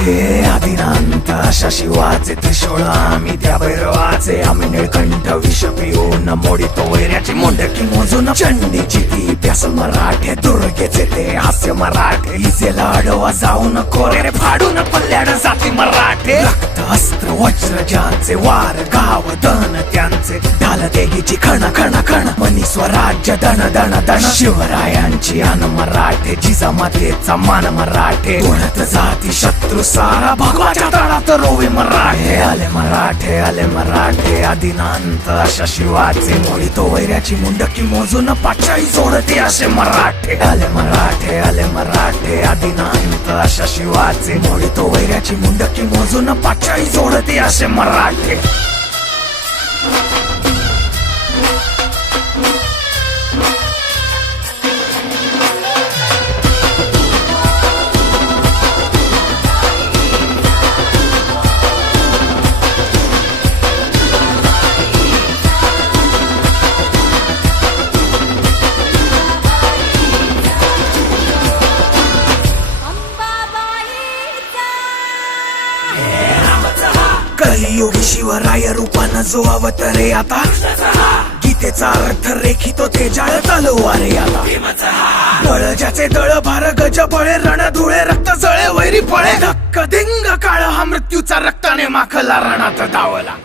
हे आदिनांत अशा शिवाचे त्रिशूळ आम्ही त्या भैरवाचे आम्ही निळकंठ विष पिऊन मोडितो वैऱ्याची मुंडकी मोजून चंडीची ती प्यास मराठे दुर्गेचे ते हास्य मराठे इजेला अडवा जाऊन कोरे फाडून पल्ल्याड जाती मराठे रक्त अस्त्र वज्र ज्यांचे वार गाव दन त्यांचे ढाल देगीची खण खण खण मनी स्वराज्य दण दण दण शिवरायांची अन मराठे जिजामातेचा मान मराठे कोणत जाती शत्रू सारा भगवाच्या तळात रोवे मराठे आले मराठे आदिनांत अशा शिवाचे मोडितो वैऱ्याची मुंडकी मोजून पाचाई जोडते असे मराठे आले मराठे आदिनांत अशा शिवाचे मोडितो वैऱ्याची मुंडकी मोजून पाचाई जोडते असे मराठे कलियुगी शिवराय रूपानं जो अवतरे आता गीतेचा अर्थ रेखितो ते जाळ तलवारे आता बळ ज्याचे दळ भार गज बळे रण धुळे रक्त जळे वैरी पळे धक्क धिंग काळ हा मृत्यूचा रक्ताने माखला रणात धावला